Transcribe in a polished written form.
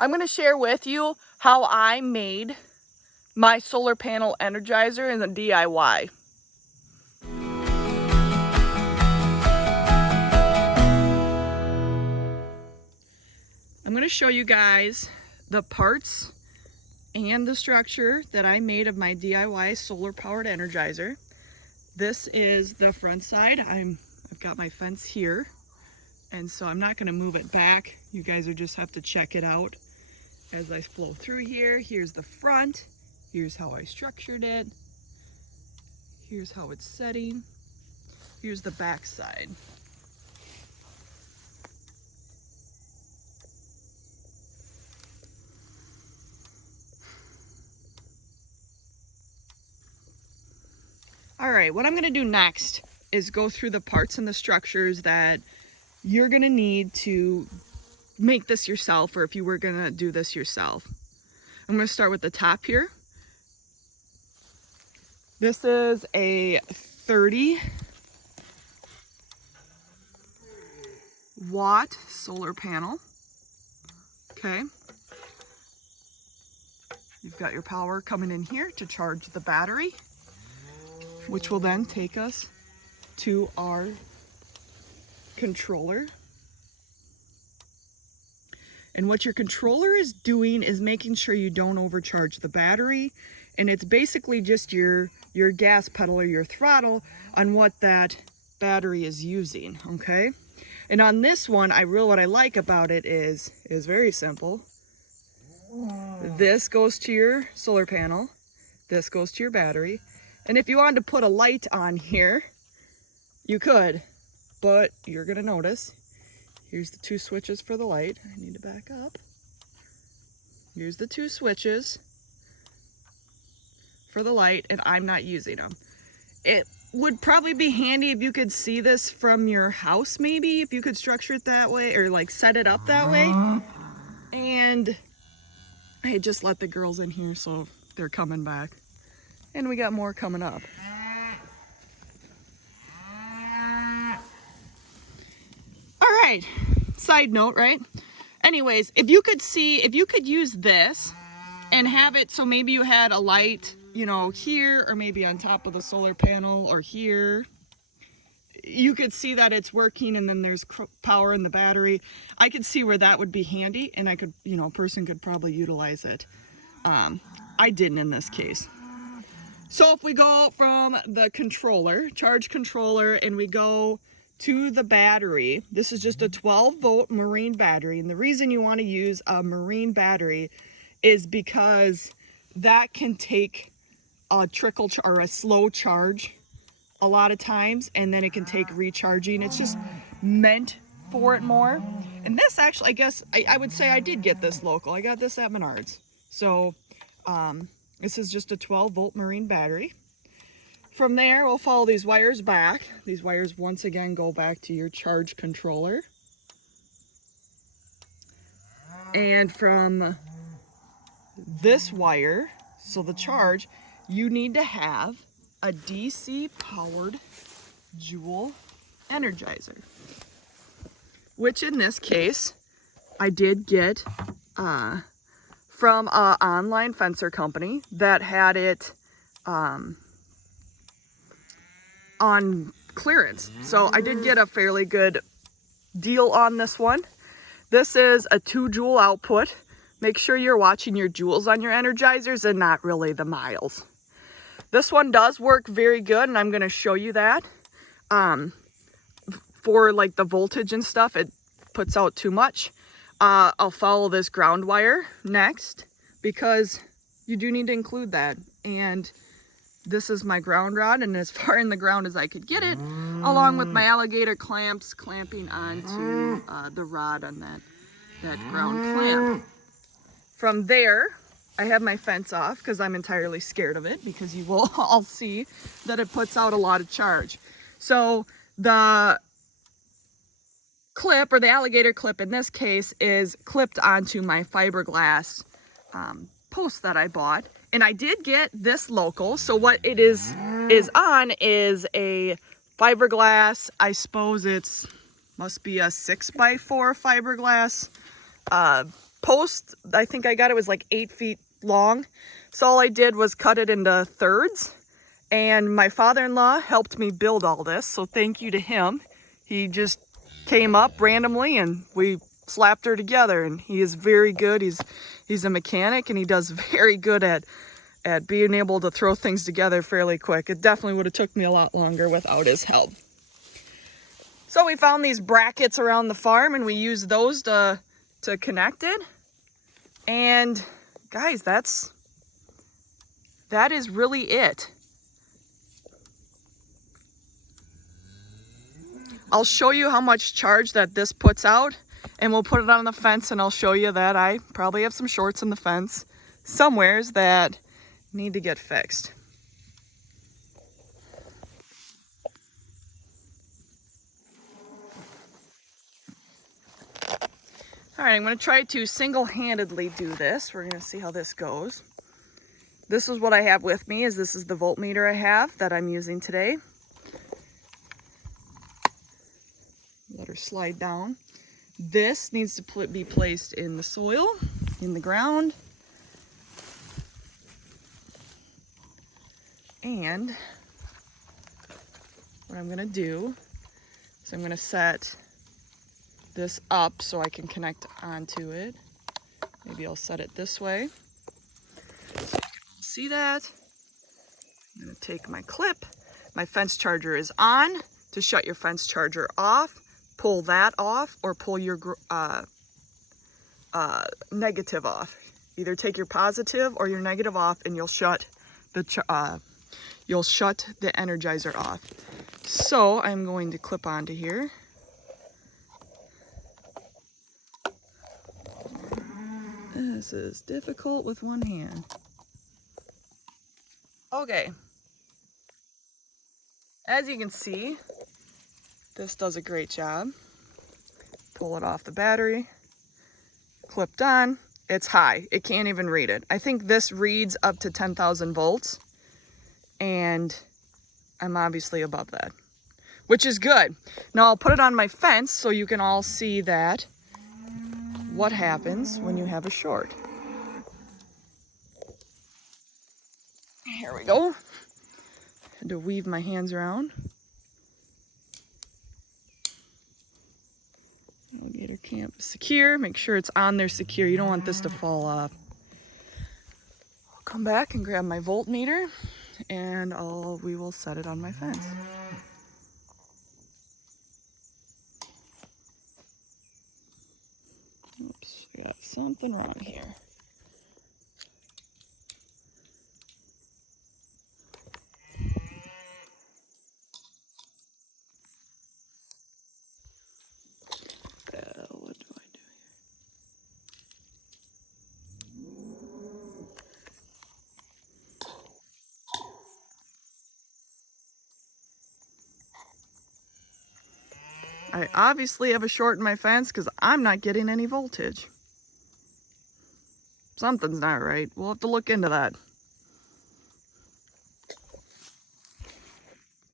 I'm going to share with you how I made my solar panel energizer in the DIY. I'm going to show you guys the parts and the structure that I made of my DIY solar powered energizer. This is the front side. I've got my fence here, and so I'm not going to move it back. You guys will just have to check it out as I flow through here. Here's the front. Here's how I structured it. Here's how it's setting. Here's the back side. All right, what I'm gonna do next is go through the parts and the structures that you're gonna need to make this yourself, or if you were gonna do this yourself. I'm gonna start with the top here. This is a 30 watt solar panel. Okay. You've got your power coming in here to charge the battery, which will then take us to our controller. And what your controller is doing is making sure you don't overcharge the battery. And it's basically just your gas pedal or your throttle on what that battery is using, okay? And on this one, what I like about it is very simple. This goes to your solar panel. This goes to your battery. And if you wanted to put a light on here, you could, but you're gonna notice, here's the two switches for the light. I need to back up. Here's the two switches for the light, and I'm not using them. It would probably be handy if you could see this from your house, maybe, if you could structure it that way, or like set it up that way. And I just let the girls in here, so they're coming back. And we got more coming up. All right, side note, right? Anyways, if you could use this and have it so maybe you had a light, you know, here, or maybe on top of the solar panel, or here. You could see that it's working, and then there's power in the battery. I could see where that would be handy, and I could, you know, a person could probably utilize it. I didn't in this case. So if we go from the controller, charge controller, and we go to the battery, this is just a 12-volt marine battery. And the reason you want to use a marine battery is because that can take a or a slow charge a lot of times, and then it can take recharging. It's just meant for it more. And this actually, I guess, I would say I did get this local. I got this at Menards. So, this is just a 12-volt marine battery. From there, we'll follow these wires back. These wires, once again, go back to your charge controller. And from this wire, so the charge, you need to have a DC-powered Joule energizer. Which in this case, I did get from an online fencer company that had it on clearance. So I did get a fairly good deal on this one. This is a 2 joule output. Make sure you're watching your joules on your energizers and not really the miles. This one does work very good, and I'm going to show you that. For like the voltage and stuff, it puts out too much. I'll follow this ground wire next, because you do need to include that. And this is my ground rod, and as far in the ground as I could get it, along with my alligator clamps clamping onto the rod on that ground clamp. From there, I have my fence off because I'm entirely scared of it, because you will all see that it puts out a lot of charge. So the clip, or the alligator clip in this case, is clipped onto my fiberglass post that I bought. And I did get this local. So what it is on is a fiberglass, I suppose must be a 6x4 fiberglass post, I think I got it was like 8 feet long. So all I did was cut it into thirds, and my father-in-law helped me build all this. So thank you to him. He just came up randomly and we slapped her together, and he is very good. He's a mechanic, and he does very good at being able to throw things together fairly quick. It definitely would have took me a lot longer without his help. So we found these brackets around the farm, and we used those to connect it. And guys, that is really it. I'll show you how much charge that this puts out, and we'll put it on the fence, and I'll show you that I probably have some shorts in the fence somewheres that need to get fixed. All right, I'm going to try to single-handedly do this. We're going to see how this goes. This is what I have with me. This is the voltmeter I have that I'm using today. Let her slide down. This needs to be placed in the soil, in the ground. And what I'm going to do is I'm going to set this up so I can connect onto it. Maybe I'll set it this way so you can see that. I'm going to take my clip. My fence charger is on. To shut your fence charger off, pull that off, or pull your negative off. Either take your positive or your negative off, and you'll shut the energizer off. So I'm going to clip onto here. This is difficult with one hand. Okay. As you can see, this does a great job. Pull it off the battery. Clipped on. It's high. It can't even read it. I think this reads up to 10,000 volts. And I'm obviously above that, which is good. Now I'll put it on my fence so you can all see that what happens when you have a short. Here we go. Had to weave my hands around. Alligator camp is secure. Make sure it's on there secure. You don't want this to fall off. I'll come back and grab my voltmeter, and we will set it on my fence. Oops, I got something wrong here. What do I do here? I obviously have a short in my fence because I'm not getting any voltage. Something's not right. We'll have to look into that.